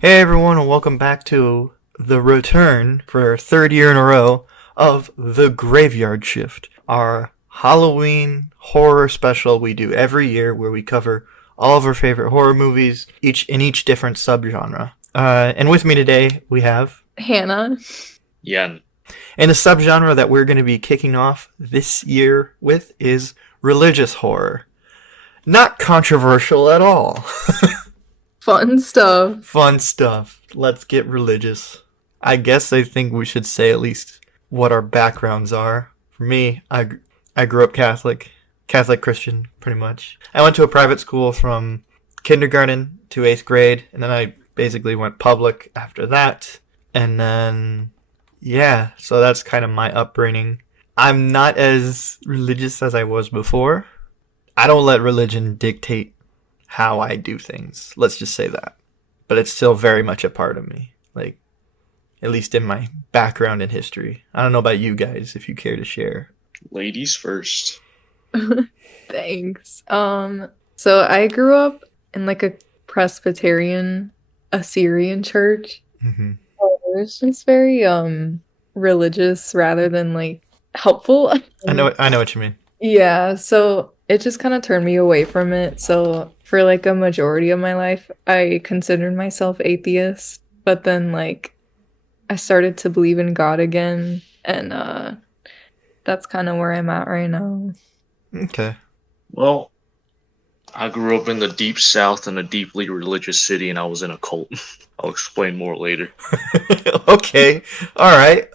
Hey everyone, and welcome back to the return for our third year in a row of The Graveyard Shift, our Halloween horror special we do every year where we cover all of our favorite horror movies, each different subgenre. And with me today we have Hannah. Yen. And the subgenre that we're going to be kicking off this year with is religious horror. Not controversial at all. Fun stuff. Fun stuff. Let's get religious. I think we should say at least what our backgrounds are. For me, I grew up Catholic Christian, pretty much. I went to a private school from kindergarten to 8th grade, and then I basically went public after that. And then, yeah, so that's kind of my upbringing. I'm not as religious as I was before. I don't let religion dictate how I do things. Let's just say that. But it's still very much a part of me. Like, at least in my background and history. I don't know about you guys, if you care to share. Ladies first. Thanks. So I grew up in like a Presbyterian Assyrian church. Mm-hmm. It was just very religious rather than like helpful. I know what you mean. Yeah, so it just kind of turned me away from it. So for like a majority of my life, I considered myself atheist. But then like I started to believe in God again, and that's kind of where I'm at right now. Okay. Well, I grew up in the deep south in a deeply religious city, and I was in a cult. I'll explain more later. Okay. All right.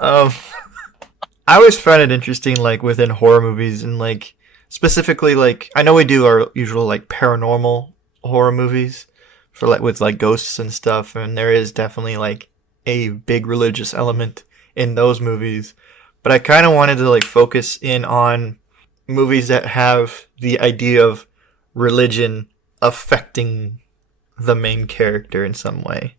I always find it interesting, like within horror movies, and like specifically, like I know we do our usual like paranormal horror movies for like with like ghosts and stuff, and there is definitely like a big religious element in those movies. But I kind of wanted to like focus in on movies that have the idea of religion affecting the main character in some way.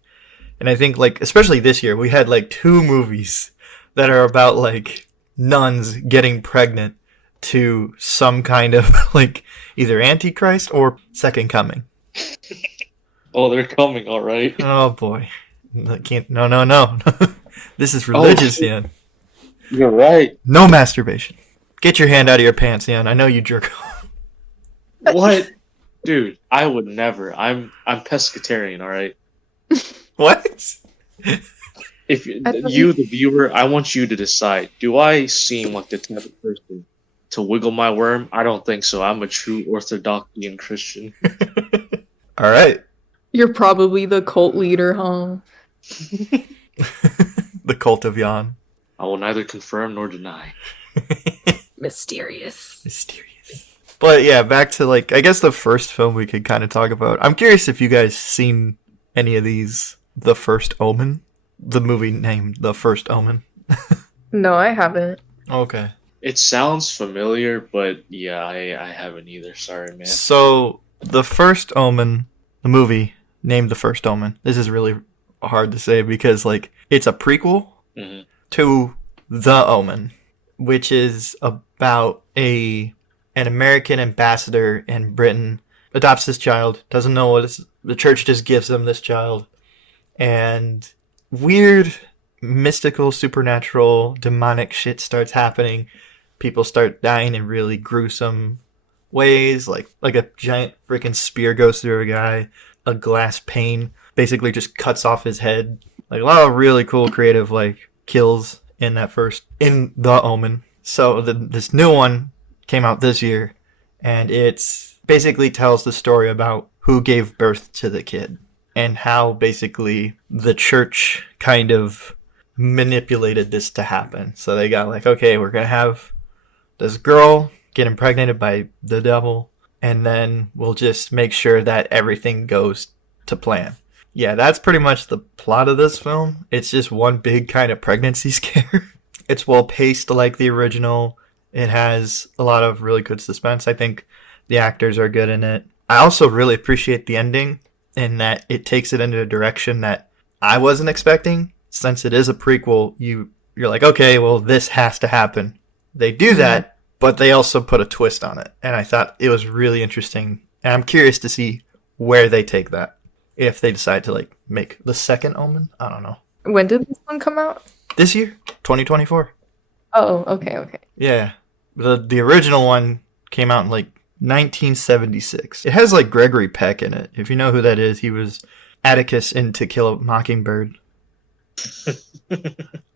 And I think like especially this year we had like 2 movies that are about like nuns getting pregnant to some kind of like either Antichrist or Second Coming. Oh, they're coming, all right. Oh boy. No. This is religious, Ian. You're right. No masturbation. Get your hand out of your pants, Ian. I know you jerk off. What? Dude, I would never. I'm pescatarian, all right? What? If you, the viewer, I want you to decide. Do I seem like the type of person to wiggle my worm? I don't think so. I'm a true Orthodoxian Christian. All right. You're probably the cult leader, huh? The cult of Jan. I will neither confirm nor deny. Mysterious. But yeah, back to like I guess the first film we could kind of talk about. I'm curious if you guys seen any of these. The First Omen, the movie named The First Omen. No, I haven't. Okay. It sounds familiar, but yeah, I haven't either. Sorry, man. So The First Omen, the movie named The First Omen. This is really hard to say because like it's a prequel to The Omen, which is about an American ambassador in Britain adopts this child, doesn't know what it's, the church just gives them this child, and weird mystical, supernatural, demonic shit starts happening. People start dying in really gruesome ways, like a giant freaking spear goes through a guy, a glass pane basically just cuts off his head. Like a lot of really cool creative like kills in The Omen. So this new one came out this year, and it's basically tells the story about who gave birth to the kid and how basically the church kind of manipulated this to happen. So they got like, okay, we're going to have this girl get impregnated by the devil, and then we'll just make sure that everything goes to plan. Yeah, that's pretty much the plot of this film. It's just one big kind of pregnancy scare. It's well paced like the original. It has a lot of really good suspense. I think the actors are good in it. I also really appreciate the ending in that it takes it into a direction that I wasn't expecting. Since it is a prequel, you're like, okay, well, this has to happen. They do that, but they also put a twist on it, and I thought it was really interesting. And I'm curious to see where they take that. If they decide to like make the second Omen, I don't know. When did this one come out? This year, 2024. Oh, okay. Yeah, the original one came out in like 1976. It has like Gregory Peck in it. If you know who that is, he was Atticus in To Kill a Mockingbird.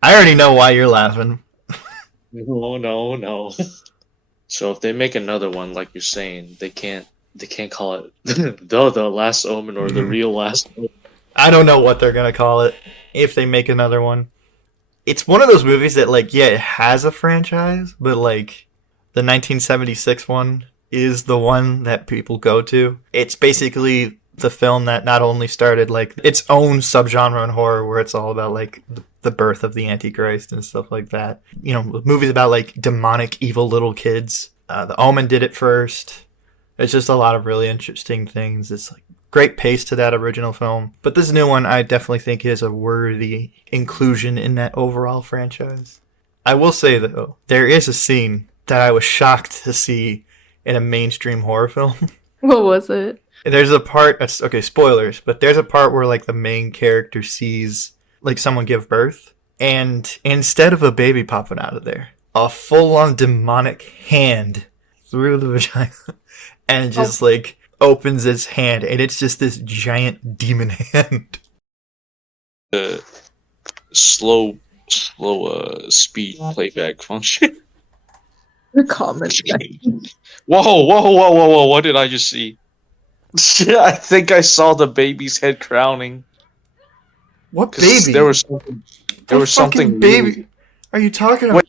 I already know why you're laughing. No. So if they make another one, like you're saying, they can't call it the Last Omen or the real Last Omen. I don't know what they're gonna call it if they make another one. It's one of those movies that, like, yeah, it has a franchise, but like the 1976 one is the one that people go to. It's basically the film that not only started like its own subgenre in horror, where it's all about like the birth of the Antichrist and stuff like that. You know, movies about like demonic, evil little kids. The Omen did it first. It's just a lot of really interesting things. It's like great pace to that original film. But this new one, I definitely think is a worthy inclusion in that overall franchise. I will say, though, there is a scene that I was shocked to see in a mainstream horror film. What was it? There's a part, okay, spoilers, but there's a part where like the main character sees like someone give birth, and instead of a baby popping out of there, a full-on demonic hand through the vagina and just like opens its hand, and it's just this giant demon hand. Slow speed playback function. The comment. Whoa! What did I just see? I think I saw the baby's head crowning. What baby? There was something. Baby. Really... Are you talking about?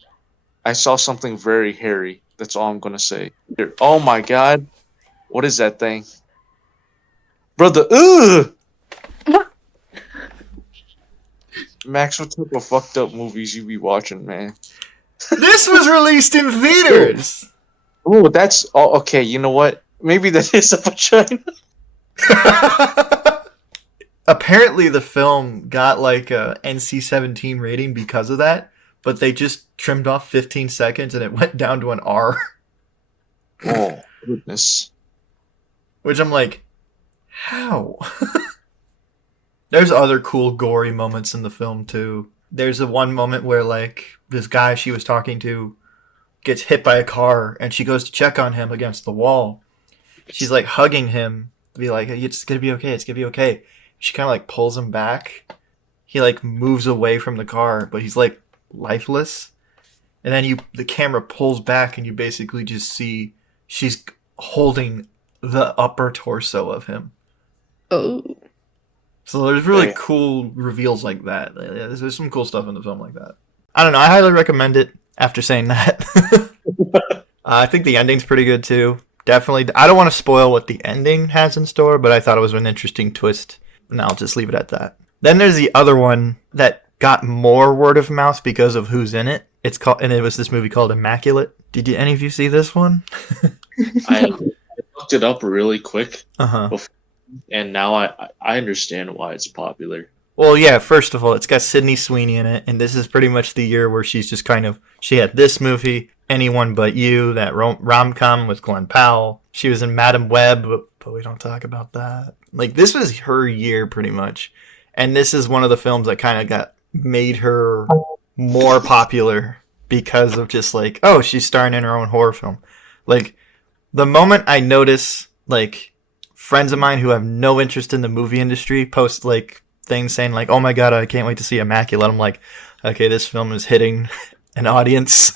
I saw something very hairy. That's all I'm gonna say. Here. Oh my god! What is that thing, brother? Ugh! Max, what type of fucked up movies you be watching, man? This was released in theaters. Oh, that's okay. You know what? Maybe that is a vagina. Apparently, the film got like a NC-17 rating because of that, but they just trimmed off 15 seconds and it went down to an R. Oh, goodness. Which I'm like, how? There's other cool, gory moments in the film, too. There's a one moment where, like, this guy she was talking to gets hit by a car, and she goes to check on him against the wall. She's, like, hugging him to be like, it's gonna be okay, it's gonna be okay. She kind of, like, pulls him back. He, like, moves away from the car, but he's, like, lifeless. And then the camera pulls back, and you basically just see she's holding the upper torso of him. Oh. So there's really cool reveals like that. There's some cool stuff in the film like that. I don't know. I highly recommend it after saying that. I think the ending's pretty good too. Definitely. I don't want to spoil what the ending has in store, but I thought it was an interesting twist. And I'll just leave it at that. Then there's the other one that got more word of mouth because of who's in it. And it was this movie called Immaculate. Did any of you see this one? I looked it up really quick. Uh-huh. And now I understand why it's popular. Well, yeah, first of all, it's got Sydney Sweeney in it, and this is pretty much the year where she's just she had this movie, Anyone But You, that rom-com with Glenn Powell. She was in Madam Web, but we don't talk about that. Like, this was her year, pretty much. And this is one of the films that kind of made her more popular because of just like, oh, she's starring in her own horror film. Like, the moment I notice, like, friends of mine who have no interest in the movie industry post like things saying like, oh my god, I can't wait to see Immaculate. I'm like, okay, this film is hitting an audience.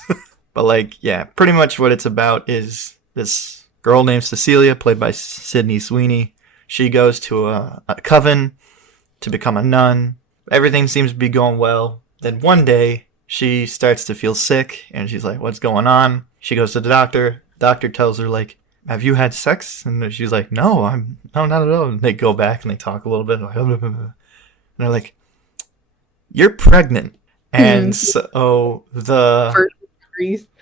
But like, yeah, pretty much what it's about is this girl named Cecilia, played by Sydney Sweeney. She goes to a coven to become a nun. Everything seems to be going well. Then one day she starts to feel sick and she's like, what's going on? She goes to the doctor. Doctor tells her like, have you had sex? And she's like, no, not at all. And they go back and they talk a little bit. Like, and they're like, you're pregnant. And so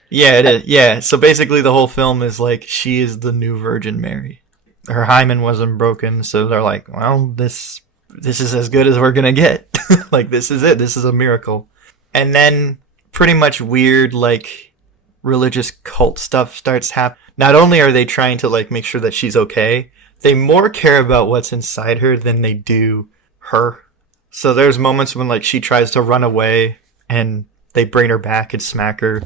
yeah, it is. Yeah. So basically the whole film is like, she is the new Virgin Mary. Her hymen wasn't broken. So they're like, well, this is as good as we're going to get. Like, this is it. This is a miracle. And then pretty much weird, like, religious cult stuff starts happening, not only are they trying to like make sure that she's okay, they more care about what's inside her than they do her. So there's moments when like she tries to run away and they bring her back and smack her.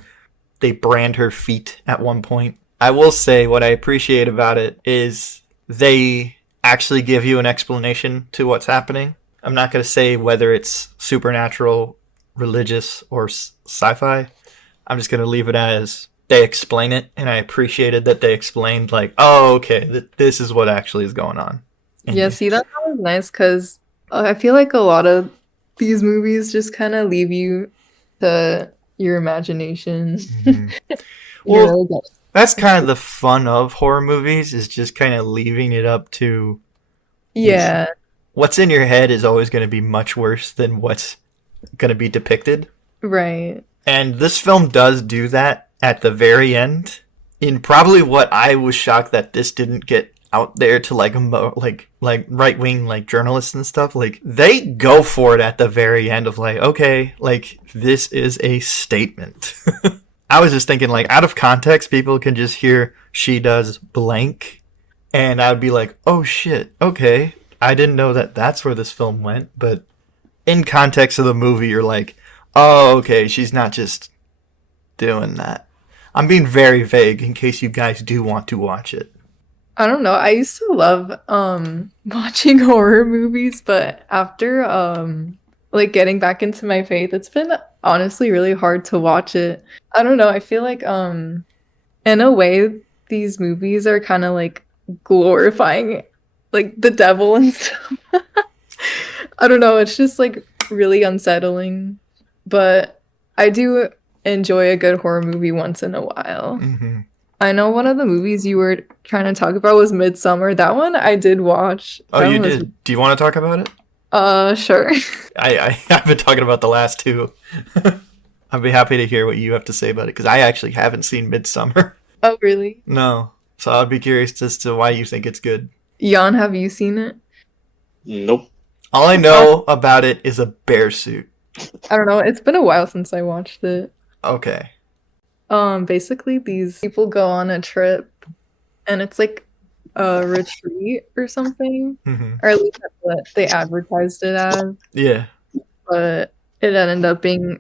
They brand her feet at one point. I will say what I appreciate about it is they actually give you an explanation to what's happening. I'm not going to say whether it's supernatural, religious, or sci-fi. I'm just going to leave it as they explain it, and I appreciated that they explained, like, oh, okay, this is what actually is going on. And Yeah, see, that was nice because I feel like a lot of these movies just kind of leave you to your imagination. Mhm. Well, that's kind of the fun of horror movies, is just kind of leaving it up to... Yeah. What's in your head is always going to be much worse than what's going to be depicted. Right. And this film does do that at the very end. In probably what I was shocked that this didn't get out there to like right wing like journalists and stuff. Like they go for it at the very end of like, okay, like this is a statement. I was just thinking like out of context, people can just hear she does blank, and I would be like, oh shit, okay, I didn't know that that's where this film went. But in context of the movie, you're like, oh, okay, she's not just doing that. I'm being very vague in case you guys do want to watch it. I don't know. I used to love watching horror movies, but after like getting back into my faith, it's been honestly really hard to watch it. I don't know. I feel like in a way these movies are kind of like glorifying like the devil and stuff. I don't know. It's just like really unsettling, but I do enjoy a good horror movie once in a while. Mm-hmm. I know one of the movies you were trying to talk about was Midsommar. That one I did watch. Oh, That you one was- did? Do you want to talk about it? Sure. I've been talking about the last two. I'd be happy to hear what you have to say about it, because I actually haven't seen Midsommar. Oh, really? No. So I'd be curious as to why you think it's good. Jan, have you seen it? Nope. All I know about it is a bear suit. I don't know. It's been a while since I watched it. Okay. Basically these people go on a trip and it's like a retreat or something. Mm-hmm. Or at least that's what they advertised it as. Yeah. But it ended up being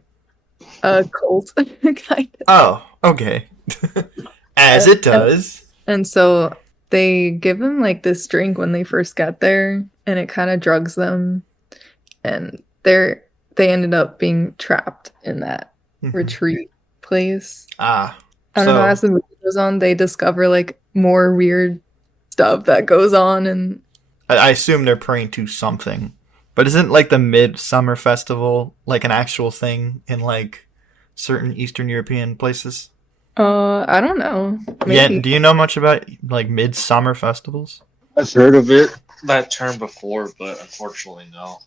a cult kind of. Oh, okay. As it does. And so they give them like this drink when they first get there, and it kind of drugs them, and they ended up being trapped in that retreat place. Ah. I don't know, as the movie goes on, they discover like more weird stuff that goes on, and I assume they're praying to something. But isn't like the Midsommar Festival like an actual thing in like certain Eastern European places? I don't know. Maybe. Yeah, do you know much about like Midsummer festivals? I've heard of it, that term before, but unfortunately, no.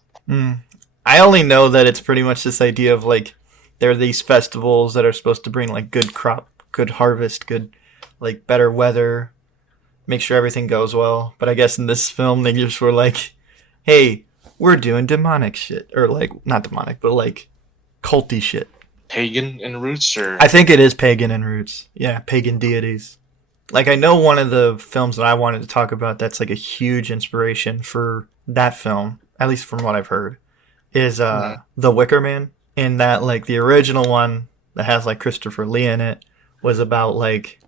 I only know that it's pretty much this idea of like there are these festivals that are supposed to bring like good crop, good harvest, good like better weather, make sure everything goes well. But I guess in this film they just were like, hey, we're doing demonic shit, or like not demonic, but like culty shit. Pagan in roots, or I think it is pagan in roots. Yeah, pagan deities. Like I know one of the films that I wanted to talk about that's like a huge inspiration for that film, at least from what I've heard, is The Wicker Man. In that, like the original one that has like Christopher Lee in it was about like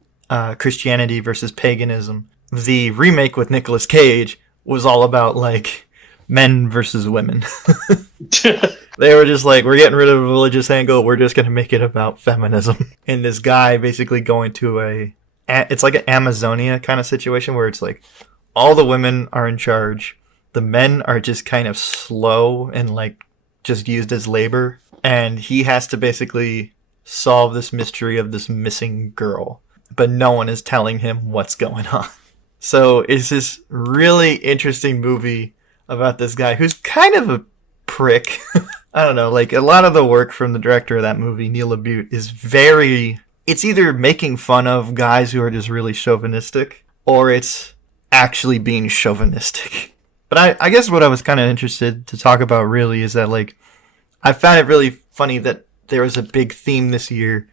Christianity versus paganism. The remake with Nicolas Cage was all about like men versus women. They were just like, we're getting rid of a religious angle, we're just going to make it about feminism. And this guy basically going to it's like an Amazonia kind of situation where it's like all the women are in charge. The men are just kind of slow and like just used as labor. And he has to basically solve this mystery of this missing girl. But no one is telling him what's going on. So it's this really interesting movie about this guy who's kind of a prick. I don't know, like a lot of the work from the director of that movie, Neil LaBute, is it's either making fun of guys who are just really chauvinistic, or it's actually being chauvinistic. But I guess what I was kind of interested to talk about really is that like I found it really funny that there was a big theme this year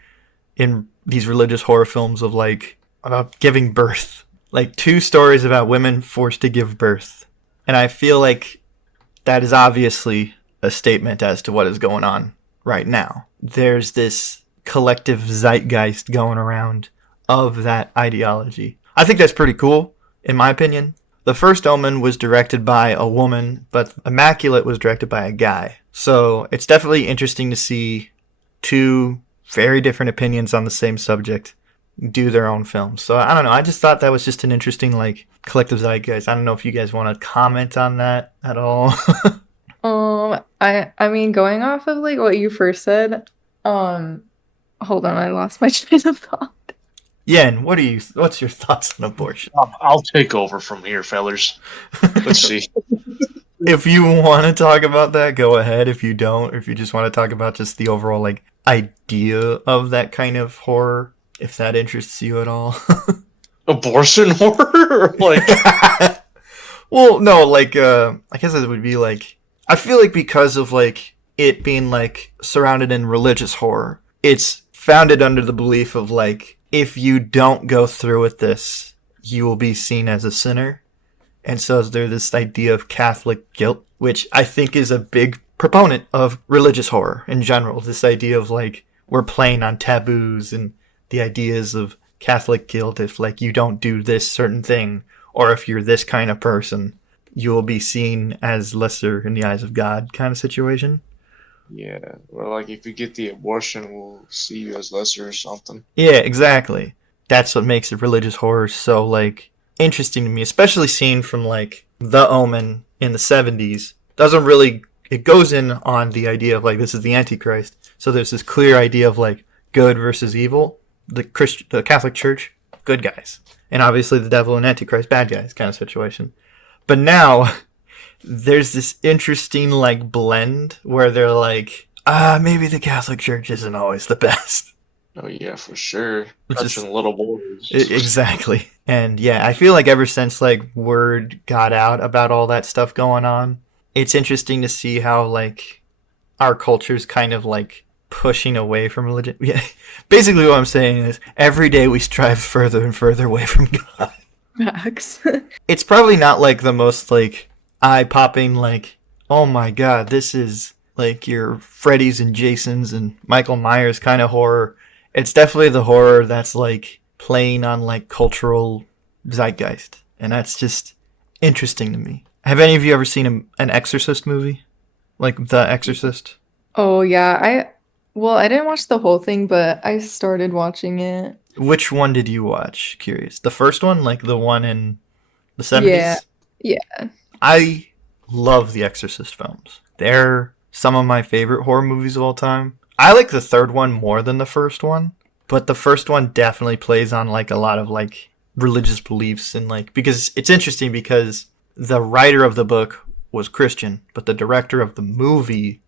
in these religious horror films of like about giving birth, like 2 stories about women forced to give birth, and I feel like that is obviously a statement as to what is going on right now. There's this collective zeitgeist going around of that ideology. I think that's pretty cool, in my opinion. The First Omen was directed by a woman, but Immaculate was directed by a guy. So it's definitely interesting to see 2 very different opinions on the same subject do their own films. So I don't know. I just thought that was just an interesting like collective zeitgeist. I don't know if you guys want to comment on that at all. I mean, going off of like what you first said, hold on, I lost my train of thought. Yen, what's your thoughts on abortion? I'll take over from here, fellers. Let's see. If you want to talk about that, go ahead. If you don't, if you just want to talk about just the overall like idea of that kind of horror, if that interests you at all. Abortion horror? Like, well, no, like I guess it would be like, I feel like because of like it being like surrounded in religious horror, it's founded under the belief of like, if you don't go through with this, you will be seen as a sinner. And so there's this idea of Catholic guilt, which I think is a big proponent of religious horror in general. This idea of like, we're playing on taboos and the ideas of Catholic guilt. If like you don't do this certain thing, or if you're this kind of person, you will be seen as lesser in the eyes of God kind of situation. yeah, well, like if you get the abortion, we'll see you as lesser or something. Yeah, exactly. That's what makes religious horror so like interesting to me, especially seen from like The Omen in the 70s. Doesn't really, it goes in on the idea of like this is the Antichrist. So there's this clear idea of like good versus evil. The Catholic Church, good guys, and obviously the devil and Antichrist, bad guys kind of situation. But now there's this interesting like blend where they're like, maybe the Catholic Church isn't always the best. Oh yeah, for sure. Just, touching little boys. Exactly. And yeah, I feel like ever since like word got out about all that stuff going on, it's interesting to see how like our culture's kind of like pushing away from religion. Yeah, basically what I'm saying is every day we strive further and further away from God. Max. It's probably not like the most like eye-popping like, oh my god, this is like your Freddy's and Jason's and Michael Myers kind of horror. It's definitely the horror that's like playing on like cultural zeitgeist, and that's just interesting to me. Have any of you ever seen an Exorcist movie? Like The Exorcist? Oh yeah, I didn't watch the whole thing, but I started watching it. Which one did you watch? Curious. The first one, like the one in the 70s? Yeah. I love the Exorcist films. They're some of my favorite horror movies of all time. I like the third one more than the first one, but the first one definitely plays on like a lot of like religious beliefs and like, because it's interesting because the writer of the book was Christian, but the director of the movie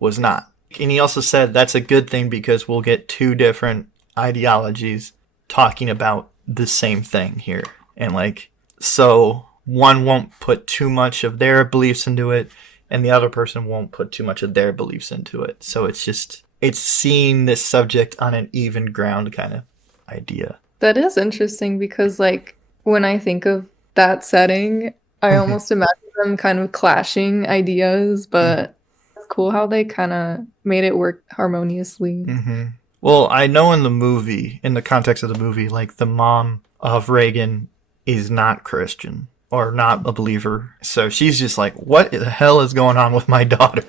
was not. And he also said that's a good thing because we'll get 2 different ideologies talking about the same thing here. And like, so one won't put too much of their beliefs into it, and the other person won't put too much of their beliefs into it. So it's seeing this subject on an even ground kind of idea. That is interesting because like when I think of that setting, I almost imagine them kind of clashing ideas, but it's cool how they kind of made it work harmoniously. Mm-hmm. Well, I know in the context of the movie, like the mom of Reagan is not Christian or not a believer. So she's just like, what the hell is going on with my daughter?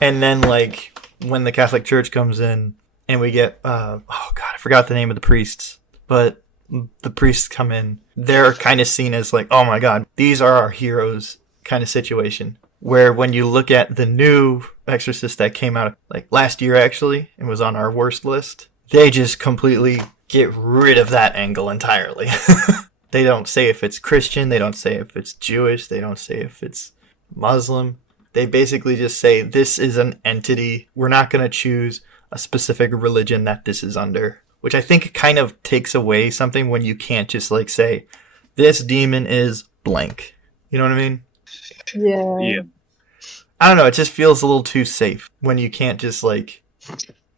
And then like when the Catholic Church comes in and we get, I forgot the name of the priests, but the priests come in, they're kind of seen as like, oh my God, these are our heroes kind of situation. Where when you look at the new Exorcist that came out like last year actually, and was on our worst list, they just completely get rid of that angle entirely. They don't say if it's Christian, they don't say if it's Jewish, they don't say if it's Muslim. They basically just say this is an entity. We're not going to choose a specific religion that this is under, which I think kind of takes away something when you can't just like say this demon is blank. You know what I mean? Yeah. I don't know, it just feels a little too safe when you can't just like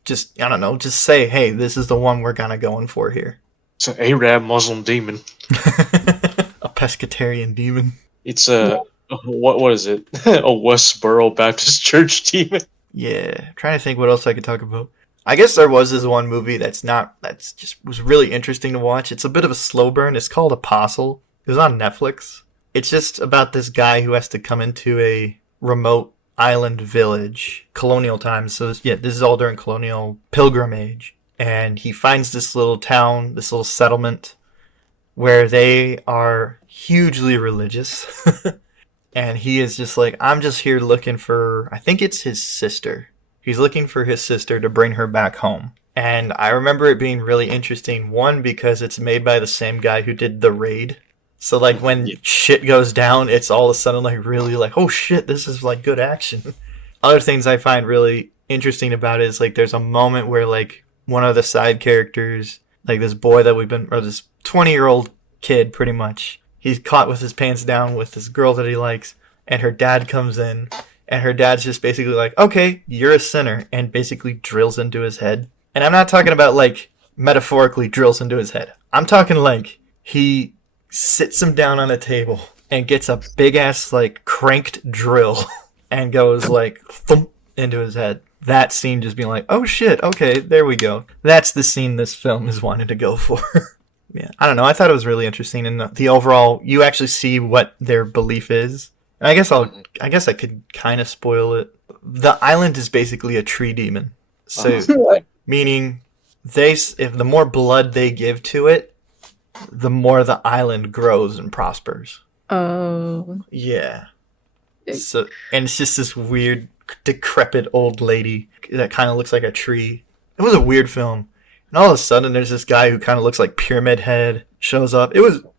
just, I don't know, just say, hey, this is the one we're kind of going for here. It's an Arab Muslim demon. A pescatarian demon. It's a, what is it? A Westboro Baptist Church demon. Yeah, I'm trying to think what else I could talk about. I guess there was this one movie that's just was really interesting to watch. It's a bit of a slow burn. It's called Apostle. It was on Netflix. It's just about this guy who has to come into a remote island village, colonial times. So yeah, this is all during colonial pilgrimage. And he finds this little town, this little settlement, where they are hugely religious. And he is just like, I'm just here looking for, I think it's his sister. He's looking for his sister to bring her back home. And I remember it being really interesting, one, because it's made by the same guy who did The Raid. So, like, when shit goes down, it's all of a sudden, like, really like, oh shit, this is, like, good action. Other things I find really interesting about it is, like, there's a moment where, like, one of the side characters, like, this boy that or this 20-year-old kid, pretty much, he's caught with his pants down with this girl that he likes, and her dad comes in, and her dad's just basically like, okay, you're a sinner, and basically drills into his head. And I'm not talking about, like, metaphorically drills into his head. I'm talking, like, he sits him down on a table and gets a big-ass, like, cranked drill and goes, like, thump into his head. That scene just being like, oh shit, okay, there we go. That's the scene this film is wanting to go for. Yeah, I don't know. I thought it was really interesting, and the overall, you actually see what their belief is. And I guess I could kind of spoil it. The island is basically a tree demon. So, meaning if the more blood they give to it, the more the island grows and prospers. Oh. Yeah. So, and it's just this weird, decrepit old lady that kind of looks like a tree. It was a weird film. And all of a sudden, there's this guy who kind of looks like Pyramid Head shows up.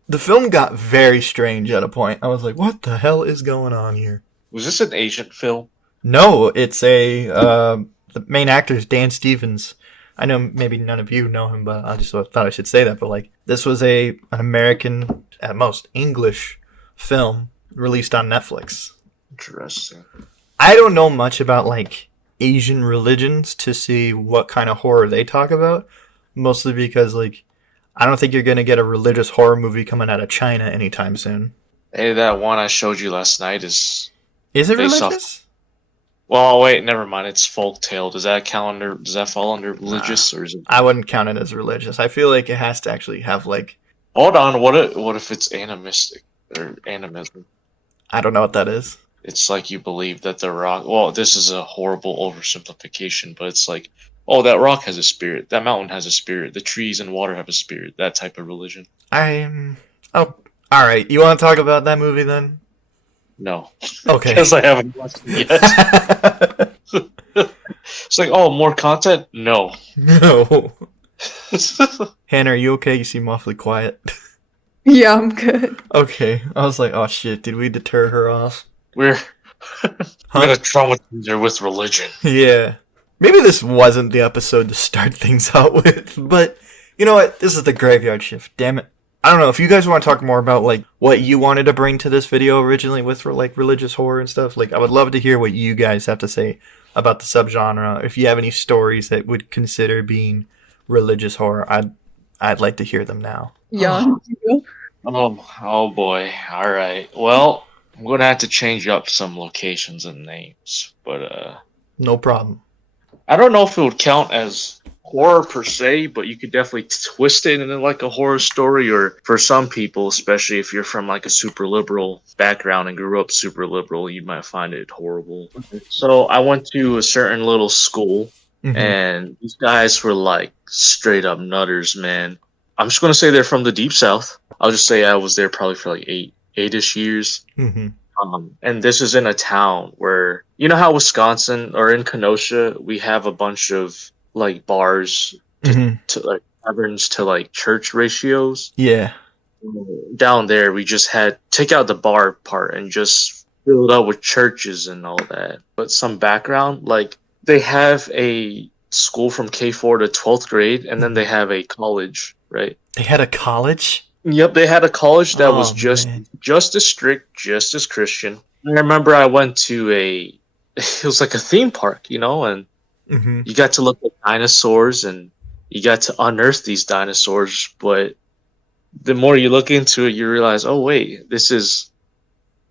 The film got very strange at a point. I was like, what the hell is going on here? Was this an Asian film? No, it's the main actor is Dan Stevens. I know maybe none of you know him, but I just thought I should say that. But like, this was an American, at most, English film released on Netflix. Interesting. I don't know much about like Asian religions to see what kind of horror they talk about. Mostly because like, I don't think you're going to get a religious horror movie coming out of China anytime soon. Hey, that one I showed you last night is... Is it religious? Well, wait, never mind. It's folktale. Does that fall under religious, or is it... I wouldn't count it as religious. I feel like it has to actually have like... Hold on, what if it's animistic, or animism? I don't know what that is. It's like you believe that the rock... Well, this is a horrible oversimplification, but it's like, oh, that rock has a spirit. That mountain has a spirit. The trees and water have a spirit. That type of religion. Oh, alright. You want to talk about that movie then? No. Okay. Because I haven't watched it yet. It's like, oh, more content? No. No. Hannah, are you okay? You seem awfully quiet. Yeah, I'm good. Okay. I was like, oh shit, did we deter her off? We're gonna traumatize her with religion. Yeah. Maybe this wasn't the episode to start things out with, but you know what? This is the graveyard shift. Damn it. I don't know if you guys want to talk more about like what you wanted to bring to this video originally with like religious horror and stuff. Like, I would love to hear what you guys have to say about the subgenre. If you have any stories that would consider being religious horror, I'd like to hear them now. Yeah. Oh boy. All right. Well, I'm gonna have to change up some locations and names, but no problem. I don't know if it would count as horror per se, but you could definitely twist it into like a horror story, or for some people, especially if you're from like a super liberal background and grew up super liberal, you might find it horrible. So I went to a certain little school, and these guys were like straight up nutters, man. I'm just gonna say they're from the deep south. I'll just say I was there probably for like eight-ish years. And this is in a town where, you know how Wisconsin or in Kenosha, we have a bunch of like bars to like taverns to like church ratios. Yeah. Down there, we just had take out the bar part and just fill it up with churches and all that. But some background, like they have a school from K4 to 12th grade, and then they have a college, right? They had a college? Yep, they had a college that was just as strict, just as Christian. I remember I went to it was like a theme park, you know, and Mm-hmm. You got to look at dinosaurs and you got to unearth these dinosaurs, but the more you look into it, you realize, oh wait, this is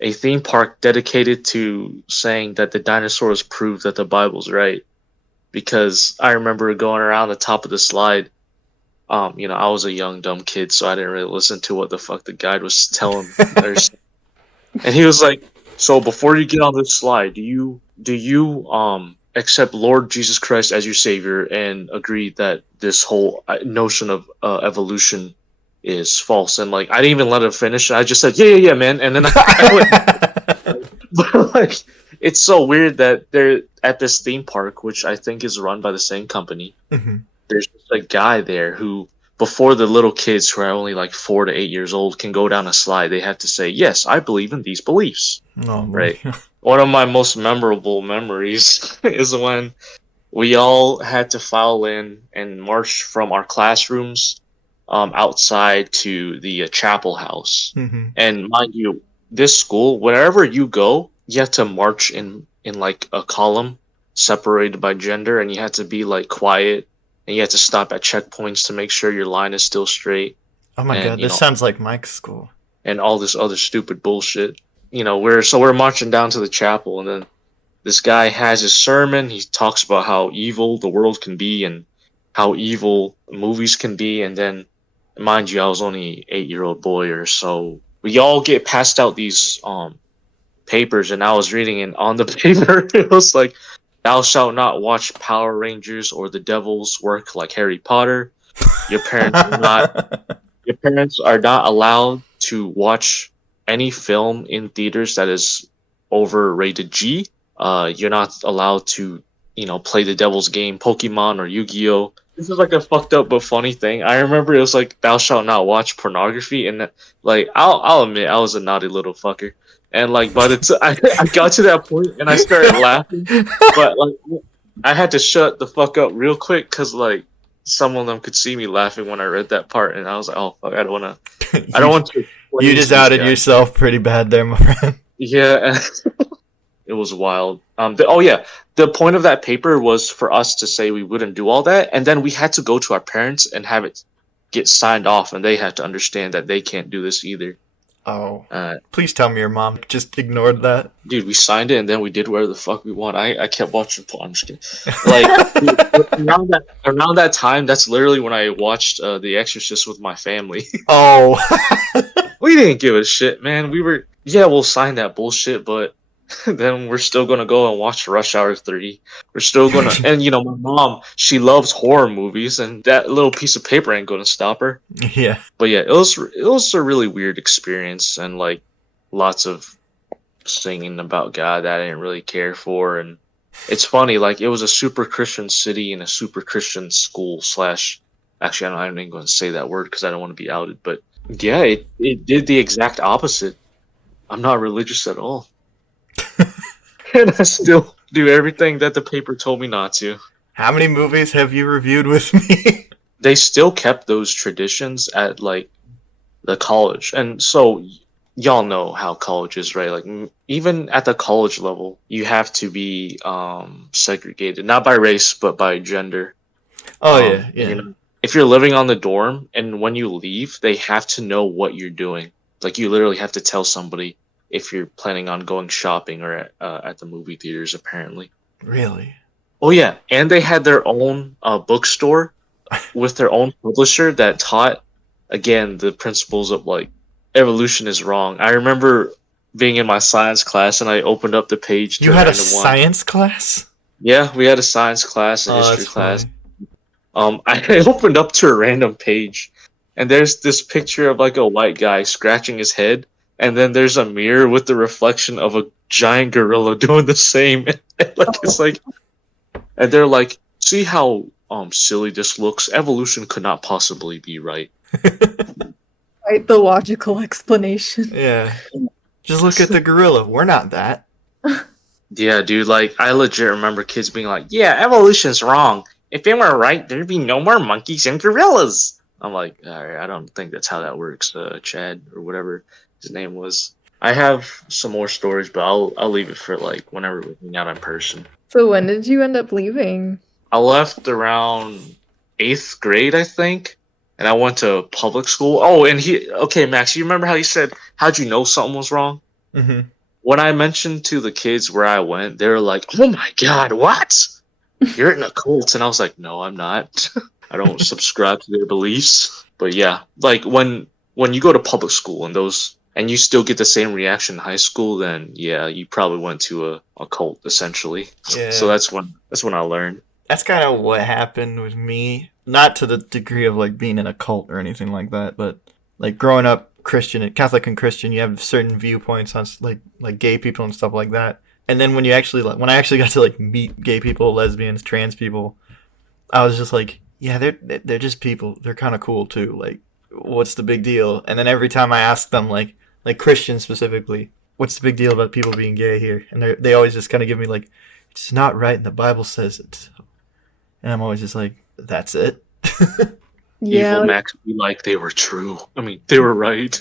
a theme park dedicated to saying that the dinosaurs prove that the Bible's right. Because I remember going around the top of the slide. I was a young dumb kid, so I didn't really listen to what the fuck the guide was telling. And he was like, "So before you get on this slide, do you accept Lord Jesus Christ as your savior and agree that this whole notion of evolution is false?" And like, I didn't even let him finish. I just said, "Yeah, man." And then I went, but like, it's so weird that they're at this theme park, which I think is run by the same company. Mm-hmm. There's just a guy there who, before the little kids who are only like 4 to 8 years old can go down a slide, they have to say, "Yes, I believe in these beliefs." Oh, Right. One of my most memorable memories is when we all had to file in and march from our classrooms outside to the chapel house. Mm-hmm. And mind you, this school, wherever you go, you have to march in like a column separated by gender, and you have to be like quiet, and you have to stop at checkpoints to make sure your line is still straight. Oh my And, god, this sounds like Mike's school. and all this other stupid bullshit. We're marching down to the chapel, and then this guy has his sermon. He talks about how evil the world can be and how evil movies can be. And then, mind you, I was only 8-year-old boy or so. We all get passed out these papers, and I was reading, and on the paper it was like, "Thou shalt not watch Power Rangers or the Devil's work like Harry Potter. Your parents are not your parents are not allowed to watch any film in theaters that is over rated G. You're not allowed to, play the devil's game, Pokemon or Yu-Gi-Oh." This is like a fucked up but funny thing. I remember it was like, "Thou shalt not watch pornography," and like, I'll admit I was a naughty little fucker. And like, by the time I got to that point and I started laughing, but like, I had to shut the fuck up real quick because like some of them could see me laughing when I read that part, and I was like, "Oh fuck, I don't want to." You just outed yourself pretty bad there, my friend. Yeah, it was wild. The point of that paper was for us to say we wouldn't do all that, and then we had to go to our parents and have it get signed off, and they had to understand that they can't do this either. Oh, please tell me your mom just ignored that. Dude, we signed it, and then we did whatever the fuck we want. I kept watching. I'm just kidding. Like, dude, around that time, that's literally when I watched The Exorcist with my family. Oh. We didn't give a shit, man. We'll sign that bullshit, but then we're still gonna go and watch Rush Hour 3. We're still gonna, and my mom, she loves horror movies, and that little piece of paper ain't gonna stop her. Yeah. But yeah, it was a really weird experience, and like lots of singing about God that I didn't really care for. And it's funny, like it was a super Christian city and a super Christian school slash. Actually, I'm not even going to say that word because I don't want to be outed. But yeah, it did the exact opposite. I'm not religious at all. And I still do everything that the paper told me not to. How many movies have you reviewed with me? They still kept those traditions at like the college. And so y'all know how college is, right? Like even at the college level, you have to be segregated, not by race, but by gender. Oh, yeah. If you're living on the dorm and when you leave, they have to know what you're doing. Like you literally have to tell somebody if you're planning on going shopping or at the movie theaters, apparently. Really? Oh, yeah. And they had their own bookstore with their own publisher that taught, again, the principles of, like, evolution is wrong. I remember being in my science class, and I opened up the page. You had a science class? Yeah, we had a science class and history class. Funny. I opened up to a random page, and there's this picture of, like, a white guy scratching his head, and then there's a mirror with the reflection of a giant gorilla doing the same. It's like, and they're like, "See how silly this looks? Evolution could not possibly be right." Right, the logical explanation. Yeah. Just look at the gorilla. We're not that. Yeah, dude, like, I legit remember kids being like, "Yeah, evolution's wrong. If it were right, there'd be no more monkeys and gorillas." I'm like, all right, I don't think that's how that works, Chad, or whatever his name was. I have some more stories, but I'll leave it for, like, whenever we hang out in person. So when did you end up leaving? I left around 8th grade, I think, and I went to public school. Oh, and okay, Max, you remember how you said, how'd you know something was wrong? Mm-hmm. When I mentioned to the kids where I went, they were like, "Oh my god, what? You're in a cult?" And I was like, "No, I'm not. I don't subscribe to their beliefs." But yeah, like when you go to public school and you still get the same reaction in high school, then yeah, you probably went to a cult essentially. Yeah. So that's when I learned. That's kind of what happened with me. Not to the degree of like being in a cult or anything like that, but like growing up Christian, Catholic and Christian, you have certain viewpoints on like gay people and stuff like that. And then when I actually got to like meet gay people, lesbians, trans people, I was just like, yeah, they're just people. They're kind of cool too. Like, what's the big deal? And then every time I ask them, like Christians specifically, what's the big deal about people being gay here? And they always just kind of give me like, it's not right, and the Bible says it. And I'm always just like, that's it. Yeah. Evil Max be like, they were true. I mean, they were right.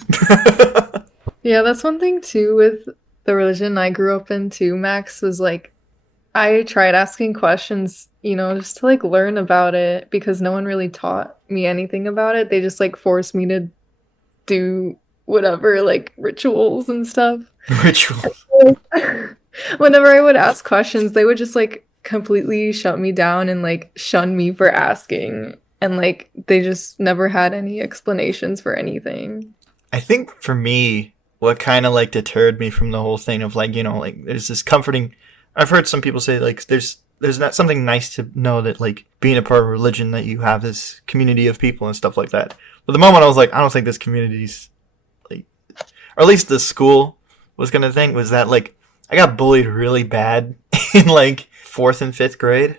Yeah, that's one thing too with the religion I grew up in too, Max, was like I tried asking questions, just to like learn about it because no one really taught me anything about it. They just like forced me to do whatever, like rituals and stuff. Rituals. Whenever I would ask questions, they would just like completely shut me down and like shun me for asking. And like they just never had any explanations for anything. I think for me, what kind of like deterred me from the whole thing of like, like there's this comforting. I've heard some people say like there's not something nice to know that like being a part of religion that you have this community of people and stuff like that. But the moment I was like, I don't think this community's like, or at least the school was gonna think was that like I got bullied really bad in like 4th and 5th grade,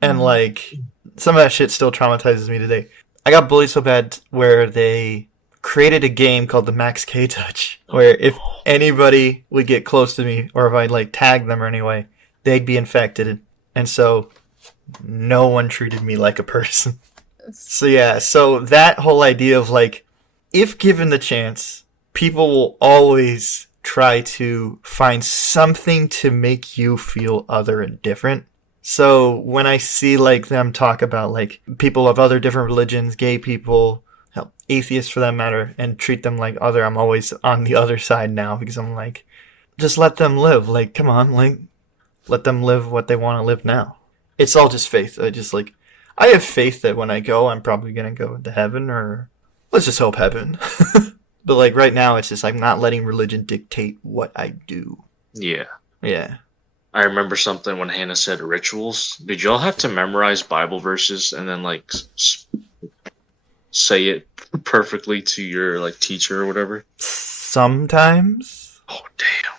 and like some of that shit still traumatizes me today. I got bullied so bad where they created a game called the Max K Touch, where if anybody would get close to me or if I like tagged them or anyway, they'd be infected, and so no one treated me like a person. So yeah, so that whole idea of like, if given the chance, people will always try to find something to make you feel other and different. So when I see like them talk about like people of other different religions, gay people, hell, atheists for that matter, and treat them like other, I'm always on the other side now because I'm like, just let them live. Like, come on, like, let them live what they want to live now. It's all just faith. I have faith that when I go, I'm probably going to go to heaven, or let's just hope heaven. But like right now, it's just I'm not letting religion dictate what I do. Yeah. Yeah. I remember something when Hannah said rituals. Did y'all have to memorize Bible verses and then like say it perfectly to your like teacher or whatever? Sometimes. Oh damn.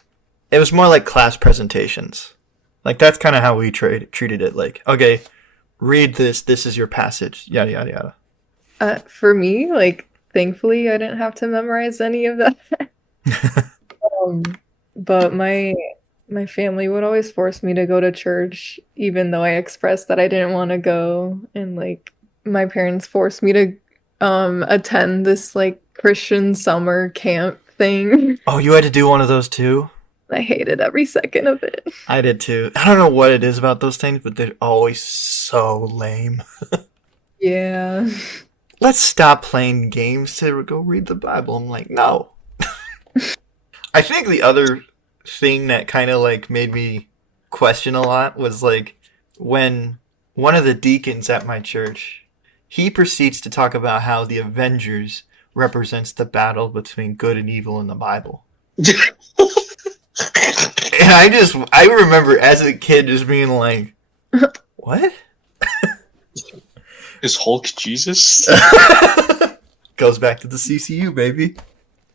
It was more like class presentations. Like that's kind of how we treated it. Like, okay, read this. This is your passage. Yada yada yada. For me, like thankfully, I didn't have to memorize any of that. But my family would always force me to go to church, even though I expressed that I didn't want to go. And like my parents forced me to attend this like Christian summer camp thing. Oh, you had to do one of those too? I hated every second of it. I did too. I don't know what it is about those things, but they're always so lame. Yeah. Let's stop playing games to go read the Bible. I'm like, no. I think the other thing that kind of like made me question a lot was like when one of the deacons at my church, he proceeds to talk about how the Avengers represents the battle between good and evil in the Bible. And I remember as a kid just being like, what? Is Hulk Jesus? Goes back to the CCU, baby.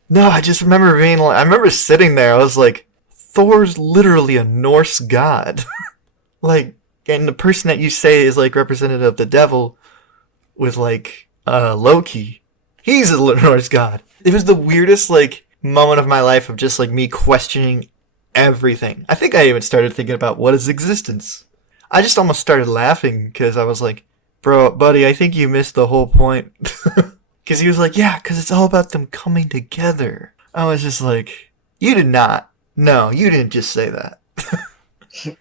No, I just remember being like, I remember sitting there, I was like, Thor's literally a Norse god. Like, and the person that you say is like representative of the devil with like Loki, he's a Norse god. It was the weirdest like moment of my life of just like me questioning everything. I think I even started thinking about what is existence. I just almost started laughing because I was like, bro, buddy, I think you missed the whole point. Because he was like, yeah, because it's all about them coming together. I was just like, you did not. No, you didn't just say that.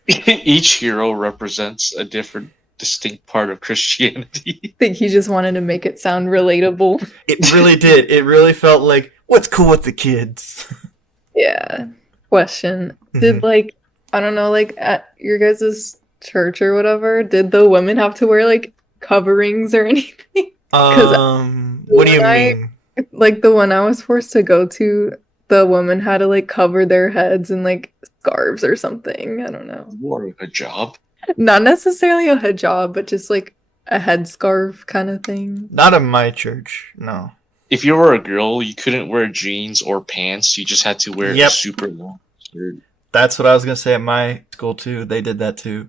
Each hero represents a different distinct part of Christianity. I think he just wanted to make it sound relatable. It really did. It really felt like, what's cool with the kids? Yeah. Question. Did, like, I don't know, like, at your guys' church or whatever, did the women have to wear, like, coverings or anything? What do you mean? Like, the one I was forced to go to, the women had to, like, cover their heads in, like, scarves or something. I don't know. Wore a hijab? Not necessarily a hijab, but just, like, a headscarf kind of thing. Not in my church, no. If you were a girl, you couldn't wear jeans or pants. You just had to wear a super long shirt. That's what I was going to say at my school, too. They did that, too.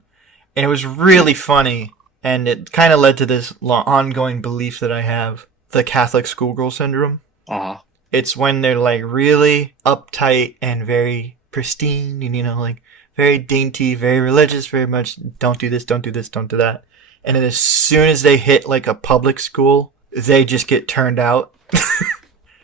And it was really funny. And it kind of led to this ongoing belief that I have. The Catholic schoolgirl syndrome. Uh-huh. It's when they're, like, really uptight and very pristine. And, you know, like, very dainty, very religious, very much, don't do this, don't do this, don't do that. And then as soon as they hit, like, a public school, they just get turned out.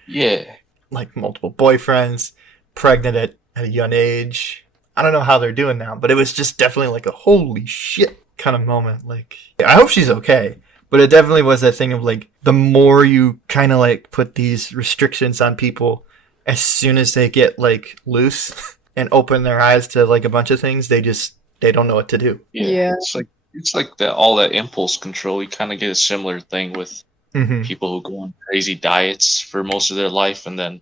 Yeah. Like, multiple boyfriends, pregnant at a young age. I don't know how they're doing now, but it was just definitely like a holy shit kind of moment. Like, I hope she's okay. But it definitely was that thing of, like, the more you kind of, like, put these restrictions on people, as soon as they get, like, loose and open their eyes to, like, a bunch of things, they don't know what to do. Yeah. It's like that all that impulse control. You kind of get a similar thing with people who go on crazy diets for most of their life, and then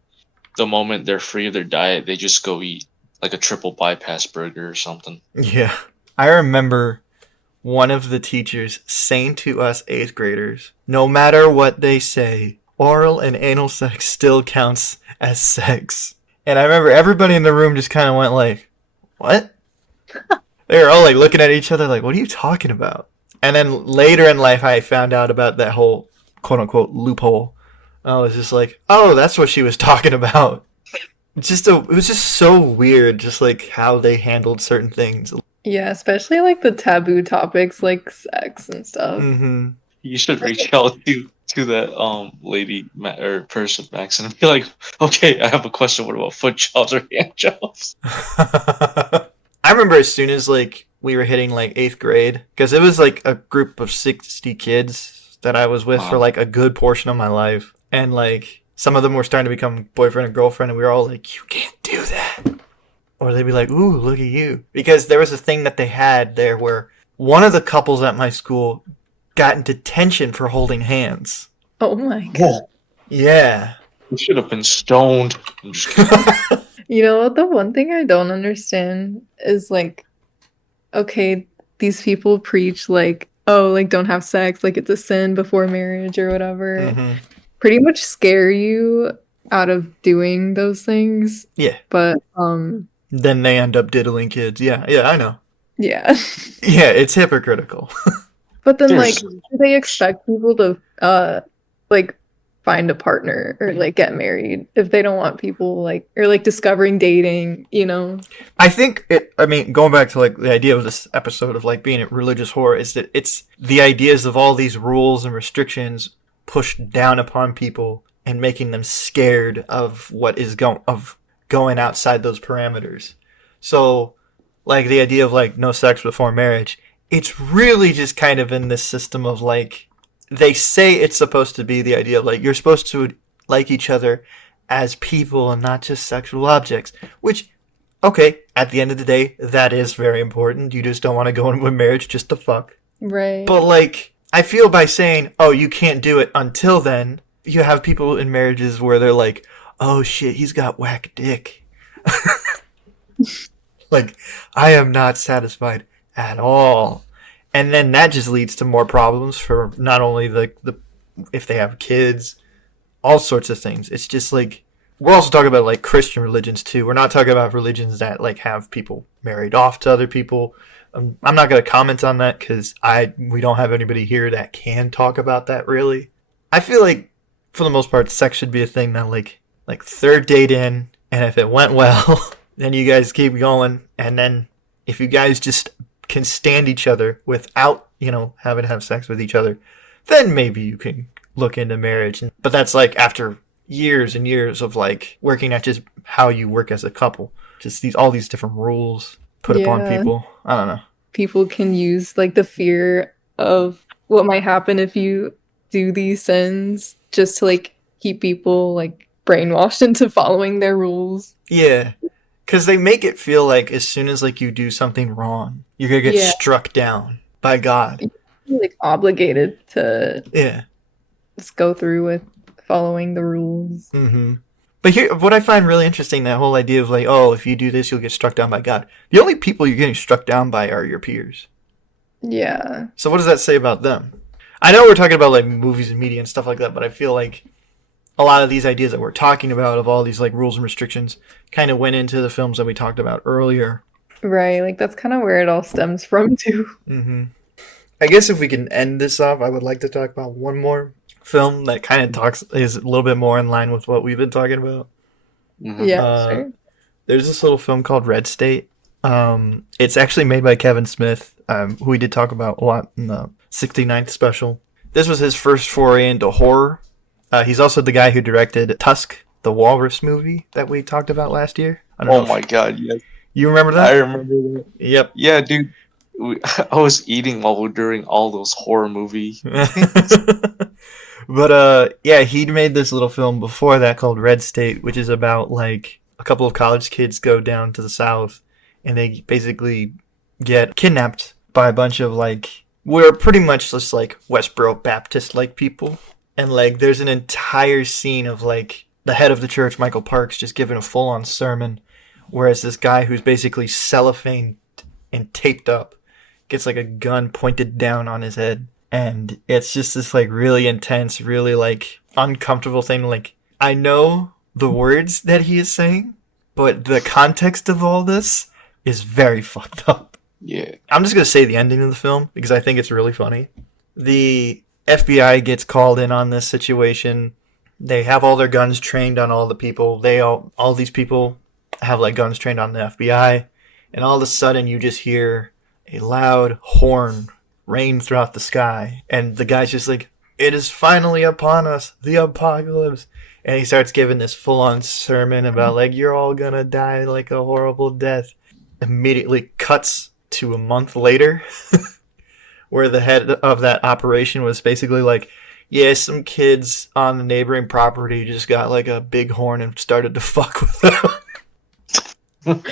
the moment they're free of their diet, they just go eat like a triple bypass burger or something. Yeah. I remember one of the teachers saying to us 8th graders, no matter what they say, oral and anal sex still counts as sex. And I remember everybody in the room just kind of went like, what? They were all like looking at each other like, what are you talking about? And then later in life, I found out about that whole quote unquote loophole. I was just like, oh, that's what she was talking about. It was just so weird, just like how they handled certain things. Yeah, especially like the taboo topics like sex and stuff. You should reach out to that lady or person, Max, and be like, okay, I have a question. What about foot jobs or hand jobs? I remember as soon as like we were hitting like 8th grade, because it was like a group of 60 kids that I was with for like a good portion of my life, and like some of them were starting to become boyfriend and girlfriend, and we were all like, you can't do that. Or they'd be like, ooh, look at you. Because there was a thing that they had there where one of the couples at my school got in detention for holding hands. Oh my god. Yeah. We should have been stoned. I'm just kidding. You know what? The one thing I don't understand is like, okay, these people preach like, oh, like don't have sex, like it's a sin before marriage or whatever. Pretty much scare you out of doing those things. Yeah. But then they end up diddling kids. Yeah, I know. Yeah. Yeah, it's hypocritical. But then like, do they expect people to like find a partner or like get married if they don't want people like, or like discovering dating, you know? I think going back to like the idea of this episode of like being a religious horror is that it's the ideas of all these rules and restrictions pushed down upon people and making them scared of what is going outside those parameters. So like the idea of like no sex before marriage, it's really just kind of in this system of like, they say it's supposed to be the idea of like you're supposed to like each other as people and not just sexual objects, which, okay, at the end of the day, that is very important. You just don't want to go into a marriage just to fuck. Right. But like, I feel by saying, oh, you can't do it until then, you have people in marriages where they're like, oh shit, he's got whack dick. Like, I am not satisfied at all. And then that just leads to more problems for not only the if they have kids, all sorts of things. It's just like, we're also talking about like Christian religions too. We're not talking about religions that like have people married off to other people. I'm not going to comment on that because we don't have anybody here that can talk about that really. I feel like for the most part, sex should be a thing that like third date in, and if it went well, then you guys keep going, and then if you guys just can stand each other without, having to have sex with each other, then maybe you can look into marriage. But that's like after years and years of like working at just how you work as a couple. Just all these different rules put upon people. I don't know. People can use like the fear of what might happen if you do these sins, just to like keep people like brainwashed into following their rules. Yeah. Because they make it feel like as soon as like you do something wrong, you're gonna get struck down by God. You're like obligated to just go through with following the rules. Mm-hmm. But here, what I find really interesting, that whole idea of like, oh, if you do this, you'll get struck down by God. The only people you're getting struck down by are your peers. Yeah. So what does that say about them? I know we're talking about like movies and media and stuff like that, but I feel like a lot of these ideas that we're talking about of all these like rules and restrictions kind of went into the films that we talked about earlier. Right, like that's kind of where it all stems from too. Mm-hmm. I guess if we can end this off, I would like to talk about one more film that kind of is a little bit more in line with what we've been talking about. Mm-hmm. Yeah, sure. There's this little film called Red State. It's actually made by Kevin Smith, who we did talk about a lot in the 69th special. This was his first foray into horror. He's also the guy who directed Tusk, the Walrus movie that we talked about last year. Oh my god, yes. You remember that? I remember that. Yep. Yeah, dude. I was eating while we were doing all those horror movies. But yeah, he'd made this little film before that called Red State, which is about like a couple of college kids go down to the South and they basically get kidnapped by a bunch of like, we're pretty much just like Westboro Baptist like people. And like there's an entire scene of like the head of the church, Michael Parks, just giving a full on sermon, whereas this guy who's basically cellophane and taped up gets like a gun pointed down on his head. And it's just this like really intense, really like uncomfortable thing. Like, I know the words that he is saying, but the context of all this is very fucked up. Yeah. I'm just going to say the ending of the film because I think it's really funny. The FBI gets called in on this situation. They have all their guns trained on all the people. All these people have like guns trained on the FBI. And all of a sudden you just hear a loud horn rain throughout the sky. And the guy's just like, it is finally upon us, the apocalypse. And he starts giving this full-on sermon about like, you're all gonna die like a horrible death. Immediately cuts to a month later where the head of that operation was basically like, yeah, some kids on the neighboring property just got like a big horn and started to fuck with them.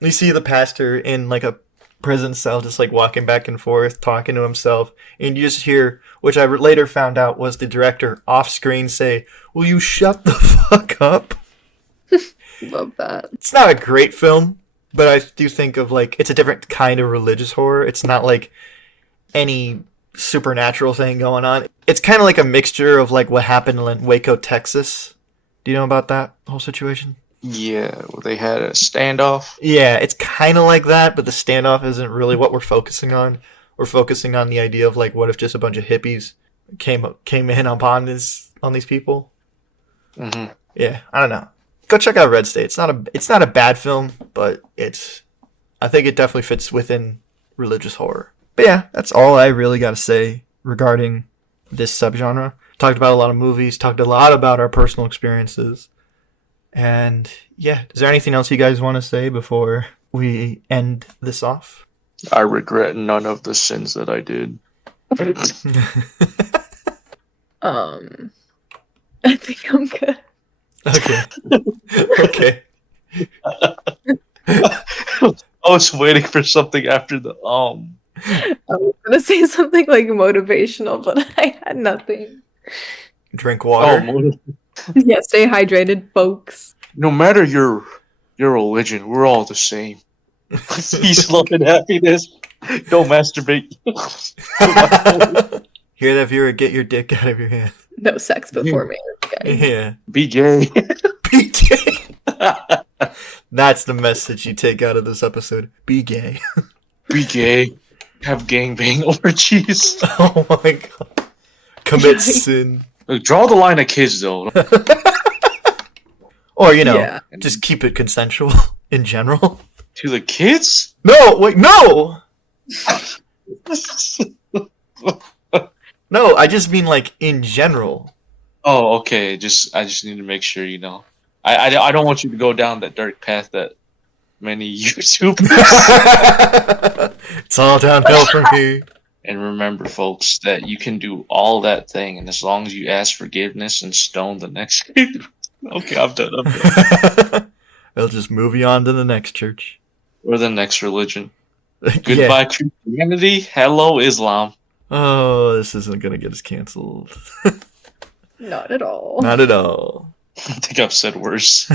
You see the pastor in like a prison cell just like walking back and forth talking to himself, and you just hear, which I later found out was the director off screen, say, will you shut the fuck up? Love that. It's not a great film, but I do think of like, it's a different kind of religious horror. It's not like any supernatural thing going on. It's kind of like a mixture of like what happened in Waco, Texas. Do you know about that whole situation? Yeah, they had a standoff. Yeah, it's kind of like that, but the standoff isn't really what we're focusing on. We're focusing on the idea of like, what if just a bunch of hippies came in on these people? Mm-hmm. Yeah, I don't know. Go check out Red State. It's not a bad film, but I think it definitely fits within religious horror. But yeah, that's all I really got to say regarding this subgenre. Talked about a lot of movies, talked a lot about our personal experiences. And yeah, is there anything else you guys want to say before we end this off? I regret none of the sins that I did. I think I'm good. Okay. Okay. I was waiting for something after the I was gonna say something like motivational, but I had nothing. Drink water. Yeah, stay hydrated, folks. No matter your religion, we're all the same. Peace, love, and happiness. Don't masturbate. Hear that, viewer? Get your dick out of your hand. No sex before marriage, guys. Yeah. Be gay. Be gay. That's the message you take out of this episode. Be gay. Be gay. Have gangbang orgies. Oh my god. Commit sin. Draw the line of kids, though. Or, just keep it consensual in general. To the kids? No, wait, no! No, I just mean, like, in general. Oh, okay. I just need to make sure, I don't want you to go down that dark path that many YouTubers. It's all downhill from here. And remember, folks, that you can do all that thing, and as long as you ask forgiveness and stone the next. Okay, I'm done. We'll just move you on to the next church. Or the next religion. Yeah. Goodbye, Christianity. Hello, Islam. Oh, this isn't gonna get us canceled. Not at all. Not at all. I think I've said worse.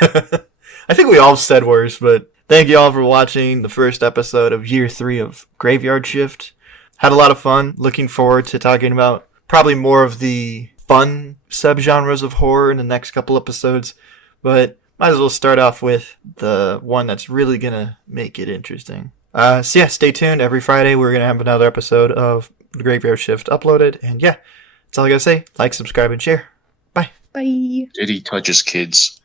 I think we all said worse, but thank you all for watching the first episode of Year 3 of Graveyard Shift. Had a lot of fun. Looking forward to talking about probably more of the fun subgenres of horror in the next couple episodes, but might as well start off with the one that's really gonna make it interesting. So yeah, stay tuned. Every Friday we're gonna have another episode of the Graveyard Shift uploaded, and yeah, that's all I gotta say. Like, subscribe, and share. Bye. Bye. Did he touch his kids?